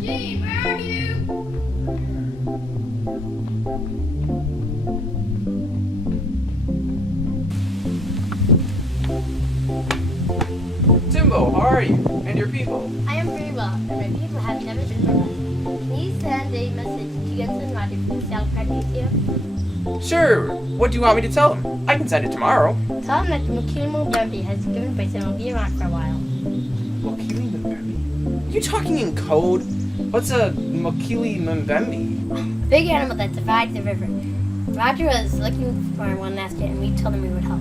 Gene, where are you? Timbo, how are you? And your people? I am very well, and my people have never been molested. Can you send a message to Gunther and Roger from the Salapat Museum? Sure. What do you want me to tell them? I can send it tomorrow. Tell them that the Makili Mbembe has given place and will be around for a while. Makili Mbembe? You talking in code? What's a Makili Mbembe? A big animal that divides the river. Roger was looking for one last year, and we told him we would help.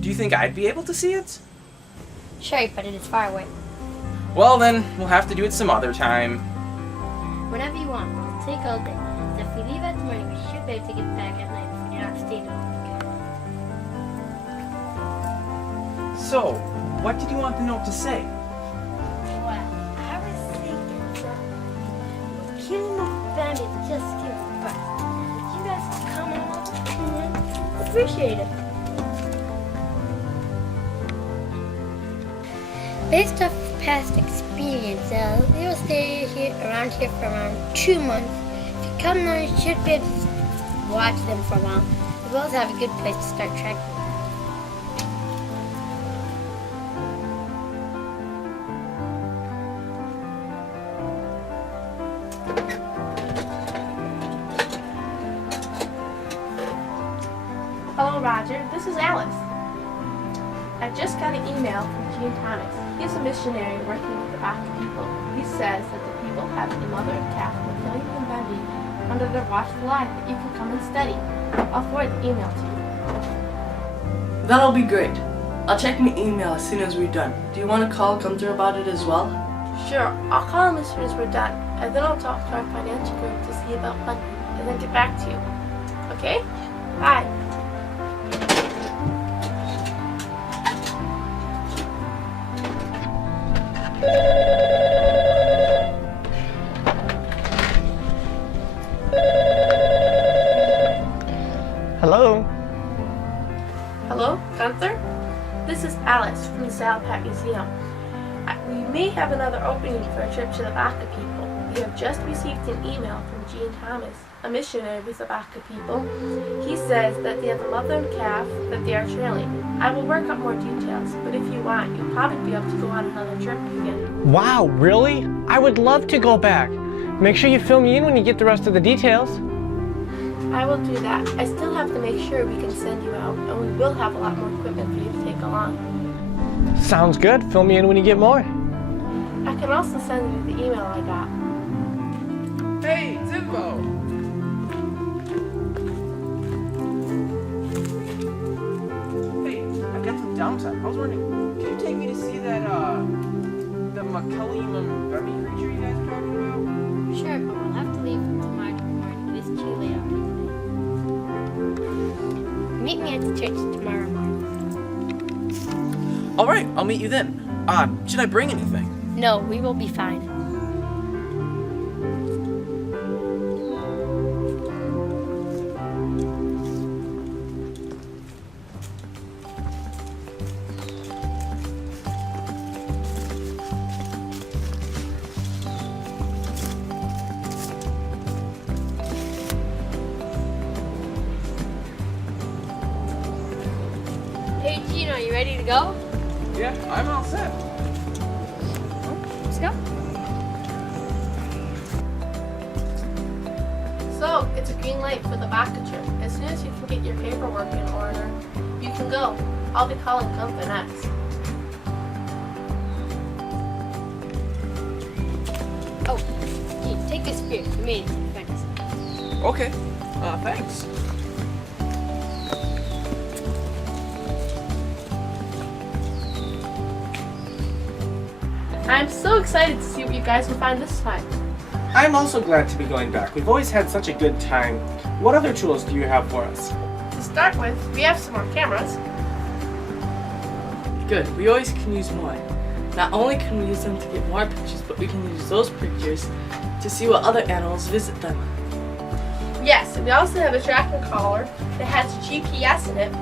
Do you think I'd be able to see it? Sure, but it is far away. Well then, we'll have to do it some other time. Whenever you want, we'll take all day. So if we leave at the morning, we should be able to get back at night if we do not stay too long. So, what did you want the note to say? Well, I was thinking that Makili Mbembe just came first. If you guys could come on and appreciate it. Based off past experience, they will stay around here for around 2 months. If you come now, you should be able to watch them for a while, as well as have a good place to start tracking. Hello, Roger. This is Alice. I just got an email from Gene Thomas. He's a missionary working with the Baka people. He says that the people have a mother and calf Makili Mbembe under their watchful eye that you can come and study. I'll forward the email to you. That'll be great. I'll check my email as soon as we're done. Do you want to call Gunther about it as well? Sure, I'll call him as soon as we're done, and then I'll talk to our financial group to see about funding, and then get back to you. Okay? Bye. Hello? Hello, Gunther? This is Alice from the Salapat Museum. We may have another opening for a trip to the Baka people. We have just received an email from Gene Thomas, a missionary with the Baka people. He says that they have a mother and calf that they are trailing. I will work up more details, but if you want, you'll probably be able to go on another trip again. Wow, really? I would love to go back. Make sure you fill me in when you get the rest of the details. I will do that. I still have to make sure we can send you out, and we will have a lot more equipment for you to take along. Sounds good. Fill me in when you get more. I can also send you the email I got. Hey, Timbo! Hey, I've got some downtime. I was wondering, can you take me to see that, the Makili Mbembe creature you guys were talking about? Sure, but we'll have to leave tomorrow morning. It is too late already today. Meet me at the church tomorrow morning. Alright, I'll meet you then. Should I bring anything? No, we will be fine. Hey Gino, you ready to go? Yeah, I'm all set. Let's go. So, it's a green light for the Baka trip. As soon as you can get your paperwork in order, you can go. I'll be calling Gunther next. Oh, Gene, take this beer. You made it. Thanks. Okay, thanks. I'm so excited to see what you guys can find this time. I'm also glad to be going back. We've always had such a good time. What other tools do you have for us? To start with, we have some more cameras. Good, we always can use more. Not only can we use them to get more pictures, but we can use those pictures to see what other animals visit them. Yes, and we also have a tracking collar that has GPS in it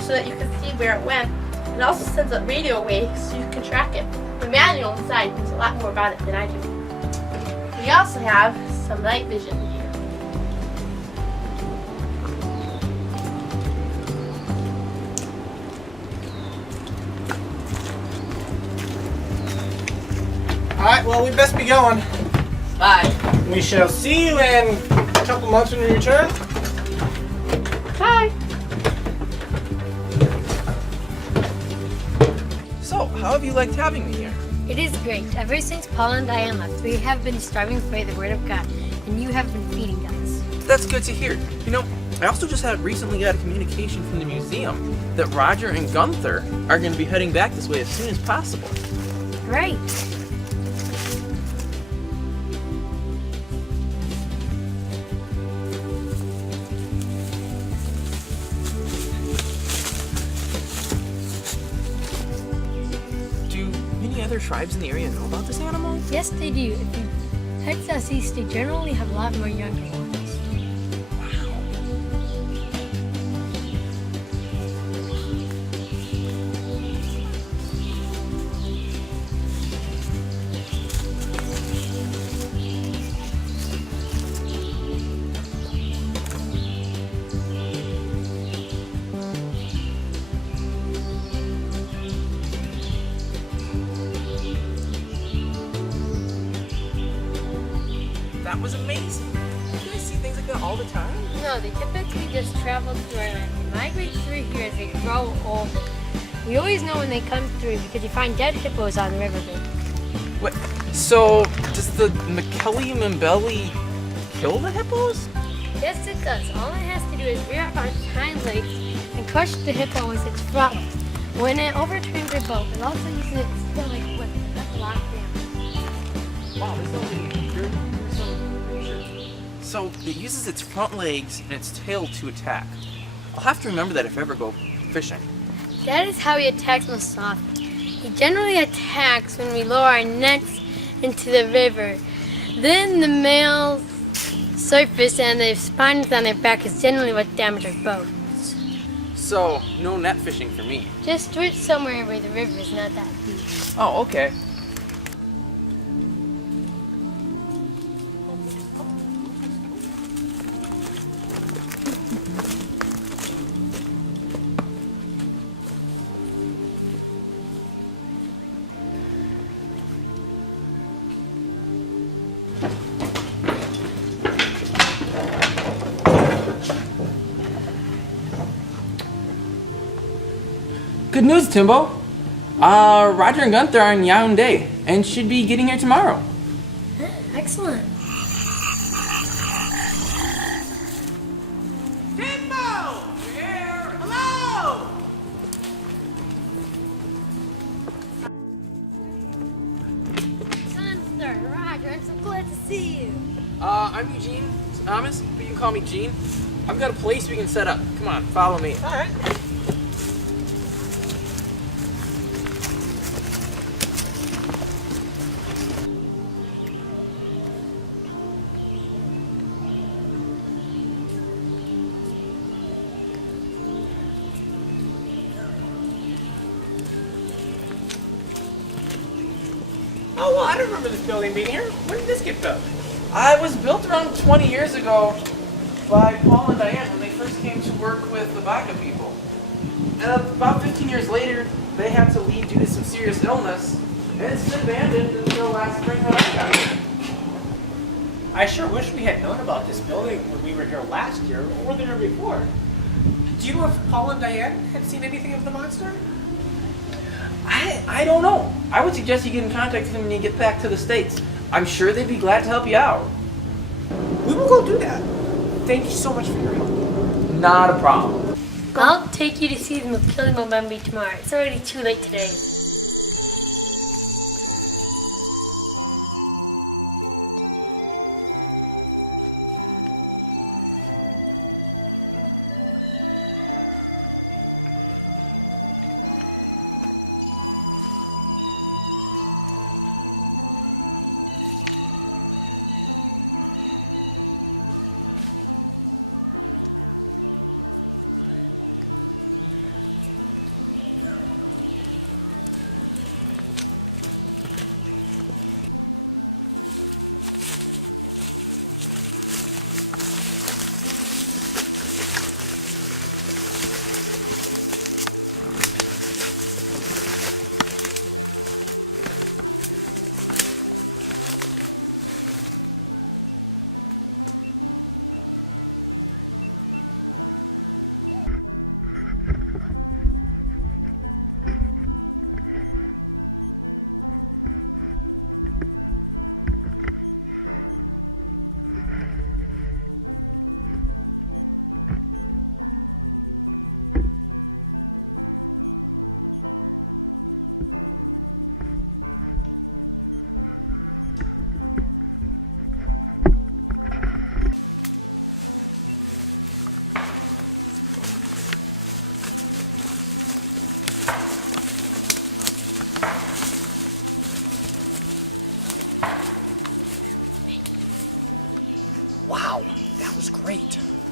so that you can see where it went. It also sends out radio waves so you can track it. The manual inside knows a lot more about it than I do. We also have some night vision here. Alright, well, we best be going. Bye. We shall see you in a couple months when we return. Bye! So, how have you liked having me here? It is great. Ever since Paul and Diane left, we have been starving for the Word of God, and you have been feeding us. That's good to hear. You know, I also just recently got a communication from the museum that Roger and Gunther are going to be heading back this way as soon as possible. Great. Do many other tribes in the area know about this animal? Yes, they do. If you head southeast, they generally have a lot more younger ones. That was amazing. You guys see things like that all the time? No, they typically just travel through our land. They migrate through here as they grow older. We always know when they come through because you find dead hippos on the riverbed. What? So, does the Micheli kill the hippos? Yes, it does. All it has to do is rear up on its hind legs and crush the hippo with its front legs. When it overturns the boat, it also uses its tail like a whip. That's a lot of damage. Wow, this sounds like a very gruesome creature. So, it uses its front legs and its tail to attack. I'll have to remember that if I ever go fishing. That is how he attacks most often. He generally attacks when we lower our nets into the river. Then the males surface and the spines on their back is generally what damage our boats. So, no net fishing for me. Just do it somewhere where the river is not that deep. Oh, okay. Good news, Timbo. Roger and Gunther are in Yaoundé and should be getting here tomorrow. Excellent. Timbo! Here! Hello! Gunther, Roger, I'm so glad to see you. I'm Eugene Thomas, but you can call me Gene. I've got a place we can set up. Come on, follow me. All right. Oh, well, I don't remember this building being here. When did this get built? I was built around 20 years ago by Paul and Diane when they first came to work with the Baca people. And about 15 years later, they had to leave due to some serious illness, and it's been abandoned until last spring when I got here. I sure wish we had known about this building when we were here last year or the year before. Do you know if Paul and Diane had seen anything of the monster? I don't know. I would suggest you get in contact with them when you get back to the States. I'm sure they'd be glad to help you out. We will go do that. Thank you so much for your help. Not a problem. I'll take you to see the Makilimo Membi tomorrow. It's already too late today.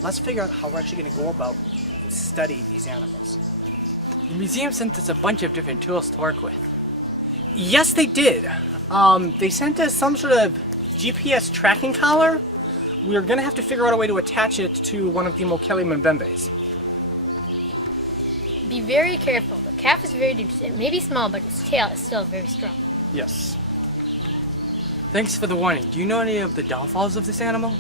let's figure out how we're actually going to go about and study these animals. The museum sent us a bunch of different tools to work with. Yes, they did. They sent us some sort of GPS tracking collar. We're going to have to figure out a way to attach it to one of the Mokele Mbembes. Be very careful. The calf is very deep. It may be small, but its tail is still very strong. Yes. Thanks for the warning. Do you know any of the downfalls of this animal?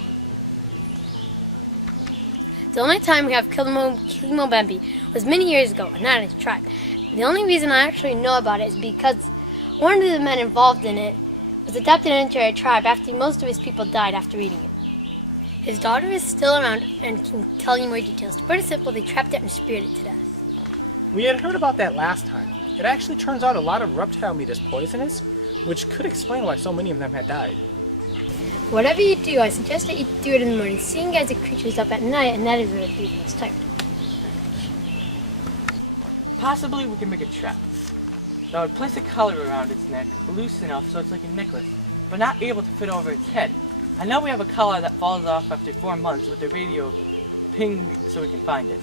The only time we have killed Mbembe was many years ago, and not in his tribe. The only reason I actually know about it is because one of the men involved in it was adopted into our tribe after most of his people died after eating it. His daughter is still around and can tell you more details. To put it simple, they trapped it and speared it to death. We had heard about that last time. It actually turns out a lot of reptile meat is poisonous, which could explain why so many of them had died. Whatever you do, I suggest that you do it in the morning. Seeing as the creature's up at night, and that is where the most tired. Possibly we can make a trap. That would place a collar around its neck, loose enough so it's like a necklace, but not able to fit over its head. I know we have a collar that falls off after 4 months with the radio ping so we can find it.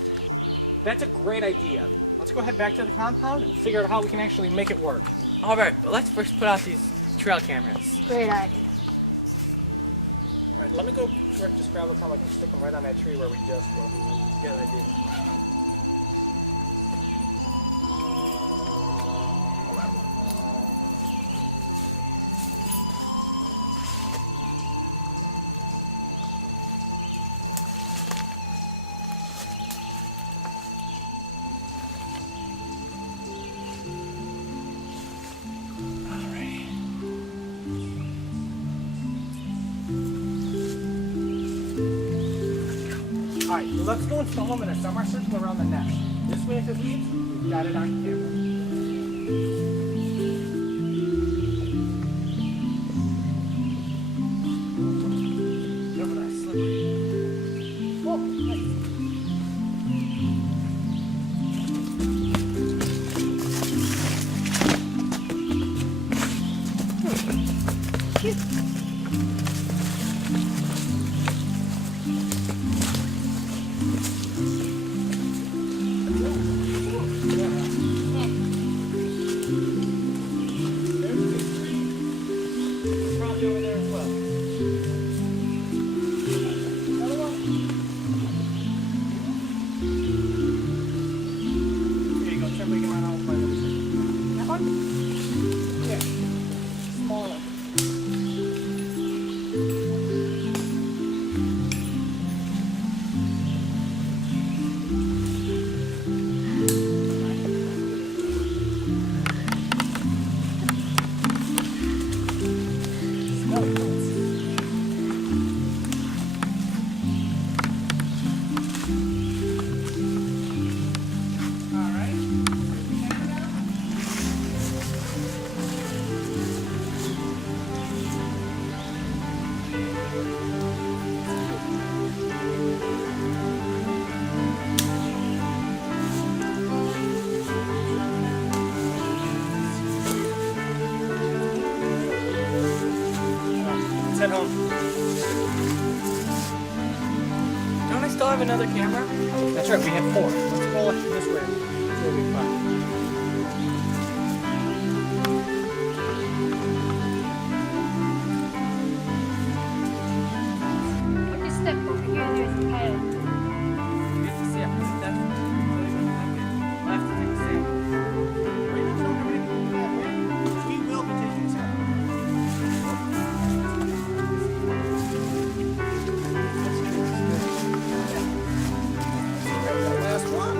That's a great idea. Let's go head back to the compound and figure out how we can actually make it work. Alright, but let's first put out these trail cameras. Great idea. Alright, let me go just grab a couple. I can stick them right on that tree where we just were. Get an idea. Alright, let's go and film them in a semicircle around the nest. This way if it leaves, we've got it on camera. Remember that slippery. Oh, nice. Probably over there as well. Another one. Here you go. Check we can run out by that one? Yeah. Smaller. Let's head home. Don't I still have another camera? That's right, we have 4. Let's roll it this way. This will be fun. If you step over here, there's the coyote. Good to see it. That's really good. We'll have to take a sample. We will be taking this out. Last one.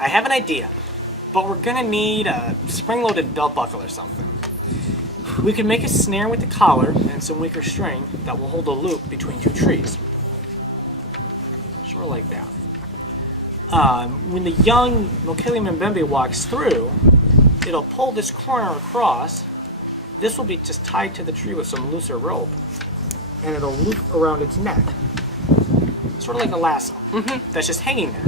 I have an idea, but we're gonna need a spring-loaded belt buckle or something. We can make a snare with the collar and some weaker string that will hold a loop between two trees. Sort of like that. When the young Mokele Mbembe walks through, it'll pull this corner across. This will be just tied to the tree with some looser rope, and it'll loop around its neck. Sort of like a lasso. That's just hanging there.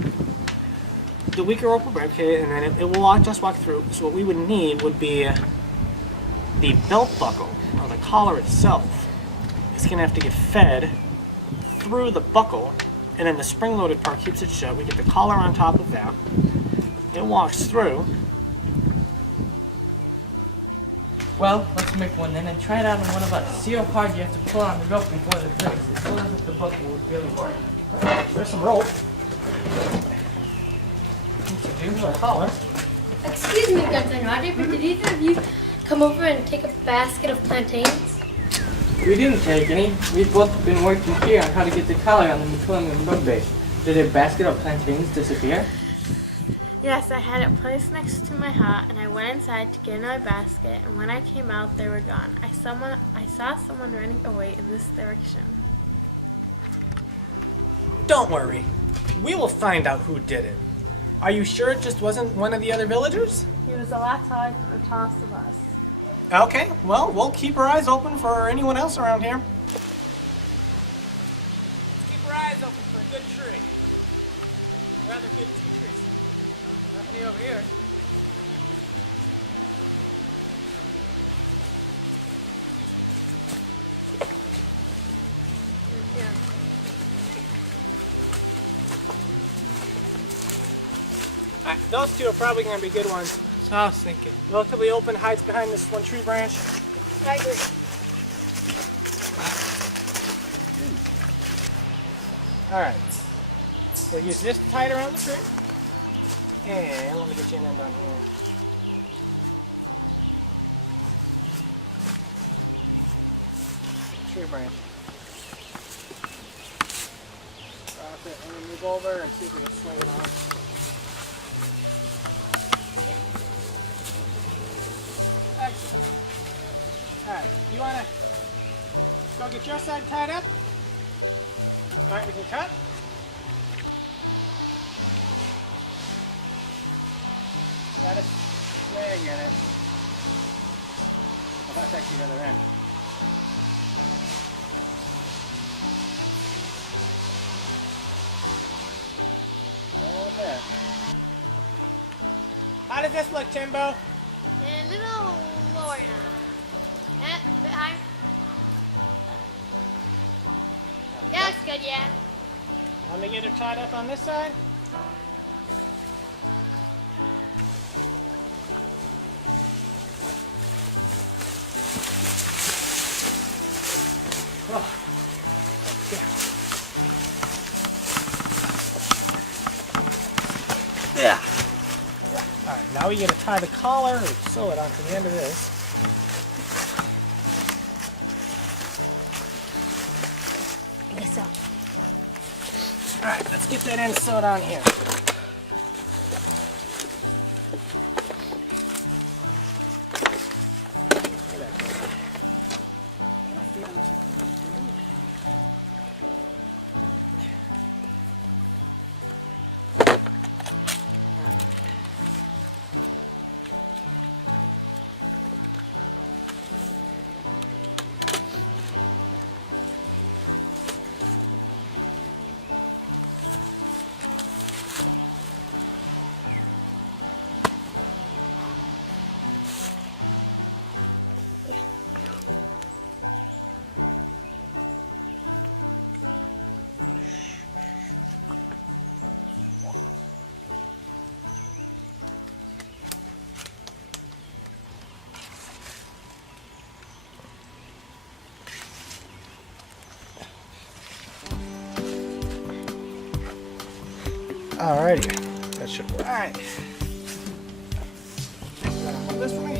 The weaker rope will break, okay, and then it will just walk through. So what we would need would be the belt buckle, or the collar itself. It's going to have to get fed through the buckle, and then the spring-loaded part keeps it shut. We get the collar on top of that. It walks through. Well, let's make one then and try it out on one of us. See how hard you have to pull on the rope before it breaks. As well as if the buckle would really work. There's some rope. Here's our collar. Excuse me, Gunther and Roger, but did either of you come over and take a basket of plantains? We didn't take any. We've both been working here on how to get the collar on the Mokele Mbembe. Did a basket of plantains disappear? Yes, I had it placed next to my hut, and I went inside to get another basket, and when I came out, they were gone. I saw someone running away in this direction. Don't worry. We will find out who did it. Are you sure it just wasn't one of the other villagers? He was a lot taller than the tallest of us. Okay, well, we'll keep our eyes open for anyone else around here. Let's keep our eyes open for a good tree. Rather good tea trees. Not any over here. Alright, those two are probably going to be good ones. So I was thinking. Relatively open, hides behind this one tree branch. I agree. Alright. We'll use this to tie it around the tree. And let me get you an end on here. Tree branch. Drop it and then move over and see if we can swing it off. Alright, you want to go get your side tied up? Alright, we can cut. Got a swag in it. Well, that's actually the other end. Oh, there. How does this look, Timbo? A little lower now. A bit higher. Yeah, that's good, yeah. Let me get her tied up on this side. Oh. Yeah. Alright, now we get to tie the collar or sew it onto the end of this. I guess so. Alright, let's get that end sewed on here. Alrighty, that should work. Alright. Hold this for me.